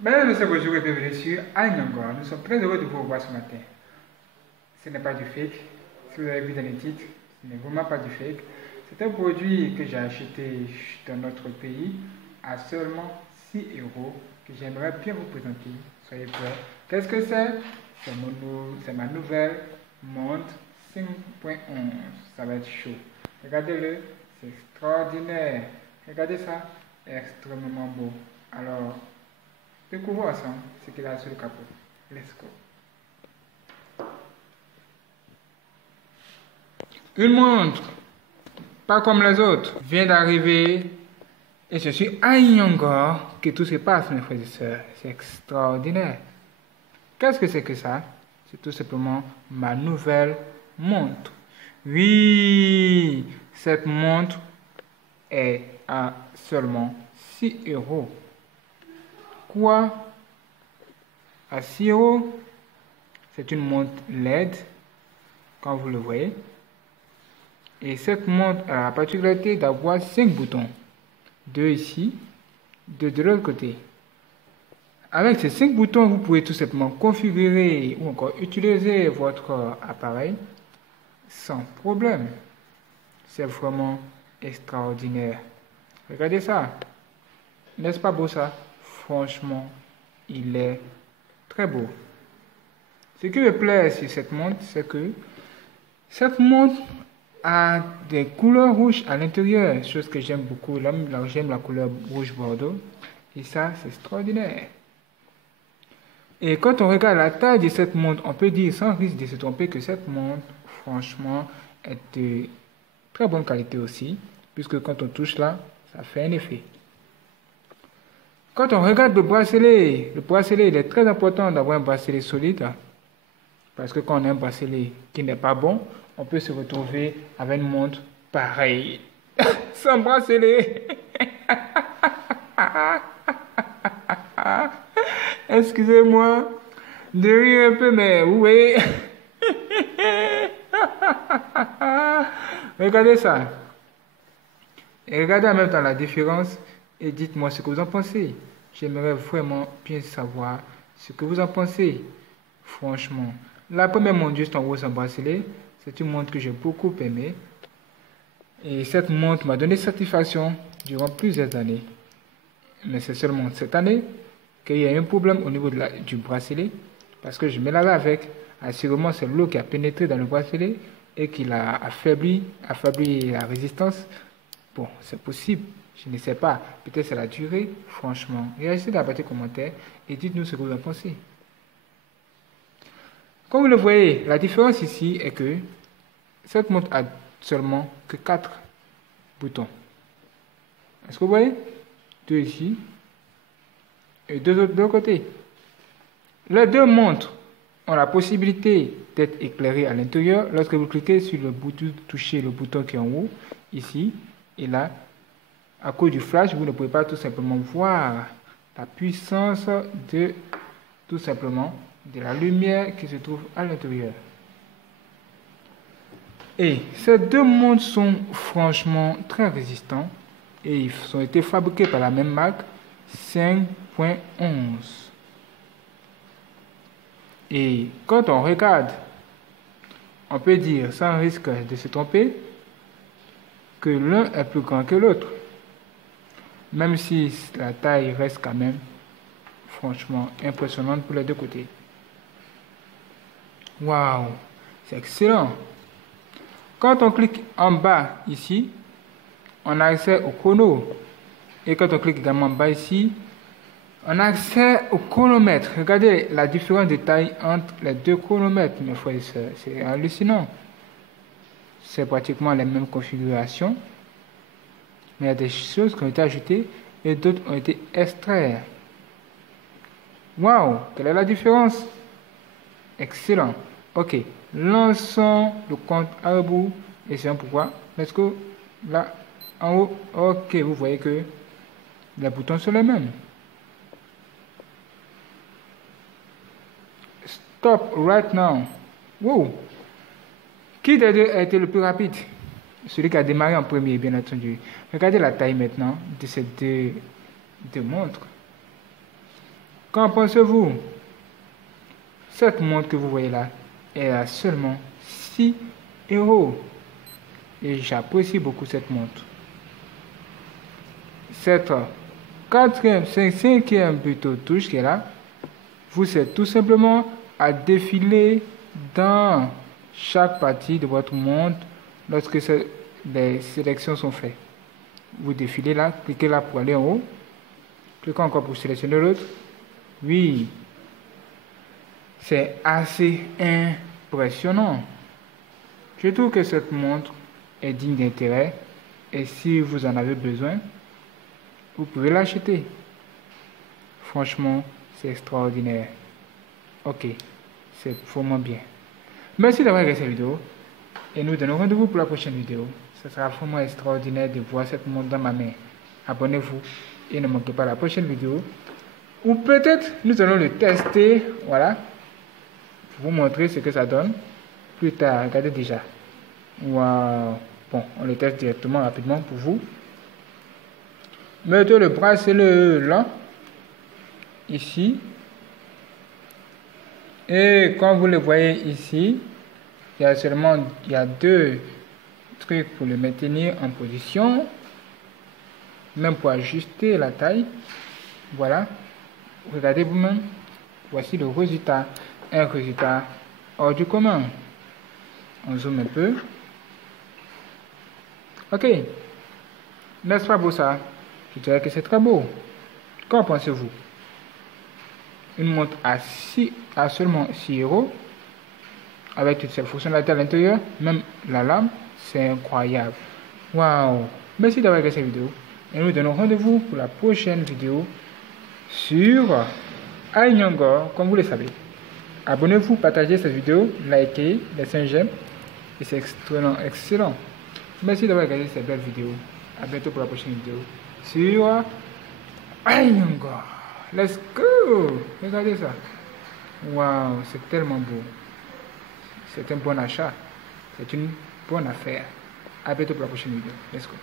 Mesdames et messieurs, bonjour et bienvenue sur Agnangor. Nous sommes très heureux de vous revoir ce matin. Ce n'est pas du fake. Si vous avez vu dans les titres, ce n'est vraiment pas du fake. C'est un produit que j'ai acheté dans notre pays à seulement 6 euros que j'aimerais bien vous présenter. Soyez prêts. Qu'est-ce que c'est? C'est ma nouvelle montre 5.11. Ça va être chaud. Regardez-le, c'est extraordinaire. Regardez ça, extrêmement beau. Alors, découvrons ensemble ce qu'il y a sur le capot. Let's go. Une montre, pas comme les autres, vient d'arriver et je suis à Nyongor que tout se passe, mes frères et sœurs. C'est extraordinaire. Qu'est-ce que c'est que ça? C'est tout simplement ma nouvelle montre. Oui, cette montre est à seulement 6 euros. Quoi? À 6 euros? C'est une montre LED, comme vous le voyez. Et cette montre a la particularité d'avoir 5 boutons. 2 ici, 2 de l'autre côté. Avec ces 5 boutons, vous pouvez tout simplement configurer ou encore utiliser votre appareil sans problème. C'est vraiment extraordinaire. Regardez ça. N'est-ce pas beau ça? Franchement, il est très beau. Ce qui me plaît sur cette montre, c'est que cette montre a des couleurs rouges à l'intérieur, chose que j'aime beaucoup. Là, j'aime la couleur rouge bordeaux. Et ça, c'est extraordinaire. Et quand on regarde la taille de cette montre, on peut dire sans risque de se tromper que cette montre, franchement, est de très bonne qualité aussi, puisque quand on touche là, ça fait un effet. Quand on regarde le bracelet il est très important d'avoir un bracelet solide, parce que quand on a un bracelet qui n'est pas bon, on peut se retrouver avec une montre pareille, sans bracelet. Excusez-moi de rire un peu, mais vous voyez. Regardez ça. Et regardez en même temps la différence et dites-moi ce que vous en pensez. J'aimerais vraiment bien savoir ce que vous en pensez. Franchement. La première montre juste en haut sans bracelet, c'est une montre que j'ai beaucoup aimée. Et cette montre m'a donné satisfaction durant plusieurs années. Mais c'est seulement cette année qu'il y a eu un problème au niveau du bracelet. Parce que je me lavais avec. Assurément, c'est l'eau qui a pénétré dans le bracelet et qui l'a affaibli la résistance. Bon, c'est possible. Je ne sais pas. Peut-être c'est la durée. Franchement, réagissez dans la partie commentaire et dites-nous ce que vous en pensez. Comme vous le voyez, la différence ici est que cette montre a seulement que 4 boutons. Est-ce que vous voyez? 2 ici et 2 autres de l'autre côté. Les deux montres ont la possibilité d'être éclairées à l'intérieur lorsque vous cliquez sur le bouton, touchez le bouton qui est en haut, ici et là. À cause du flash, vous ne pouvez pas tout simplement voir la puissance de tout simplement de la lumière qui se trouve à l'intérieur. Et ces deux montres sont franchement très résistants et ils ont été fabriqués par la même marque 5.11. Et quand on regarde, on peut dire sans risque de se tromper que l'un est plus grand que l'autre. Même si la taille reste quand même franchement impressionnante pour les deux côtés. Waouh, c'est excellent. Quand on clique en bas ici, on a accès au chrono. Et quand on clique également en bas ici, on a accès au chronomètre. Regardez la différence de taille entre les deux chronomètres, mes frères et sœurs. C'est hallucinant. C'est pratiquement les mêmes configurations. Mais il y a des choses qui ont été ajoutées et d'autres ont été extraites. Waouh, quelle est la différence? Excellent. Ok, lançons le compte à rebours et c'est pourquoi. Let's go. Là, en haut. Ok, vous voyez que les boutons sont les mêmes. Stop right now. Wow. Qui des deux a été le plus rapide? Celui qui a démarré en premier, bien entendu. Regardez la taille maintenant de ces deux montres. Qu'en pensez-vous? Cette montre que vous voyez là, elle a seulement 6 euros. Et j'apprécie beaucoup cette montre. Cette cinquième plutôt touche qui est là, vous êtes tout simplement à défiler dans chaque partie de votre montre lorsque les sélections sont faites. Vous défilez là, cliquez là pour aller en haut, cliquez encore pour sélectionner l'autre. Oui, c'est assez impressionnant. Je trouve que cette montre est digne d'intérêt et si vous en avez besoin, vous pouvez l'acheter. Franchement, c'est extraordinaire. Ok, c'est vraiment bien. Merci d'avoir regardé cette vidéo et nous donnons rendez-vous pour la prochaine vidéo. Ce sera vraiment extraordinaire de voir cette montre dans ma main. Abonnez-vous et ne manquez pas la prochaine vidéo. Ou peut-être nous allons le tester, voilà, pour vous montrer ce que ça donne. Plus tard, regardez déjà. Waouh. Bon, on le teste directement, rapidement pour vous. Mettez le bracelet là, ici. Et comme vous le voyez ici, il y a deux trucs pour le maintenir en position. Même pour ajuster la taille. Voilà. Regardez vous-même. Voici le résultat. Un résultat hors du commun. On zoome un peu. Ok. N'est-ce pas beau ça? Je dirais que c'est très beau. Qu'en pensez-vous? Une montre à seulement 6 euros. Avec toutes ces fonctionnalités à l'intérieur. Même la lame. C'est incroyable. Waouh. Merci d'avoir regardé cette vidéo. Et nous donnons rendez-vous pour la prochaine vidéo sur iNyongor, comme vous le savez. Abonnez-vous, partagez cette vidéo, likez, laissez un j'aime. Et c'est excellent. Merci d'avoir regardé cette belle vidéo. A bientôt pour la prochaine vidéo sur iNyongor. Let's go! Regardez ça. Waouh, c'est tellement beau. C'est un bon achat. C'est une bonne affaire. A bientôt pour la prochaine vidéo. Let's go.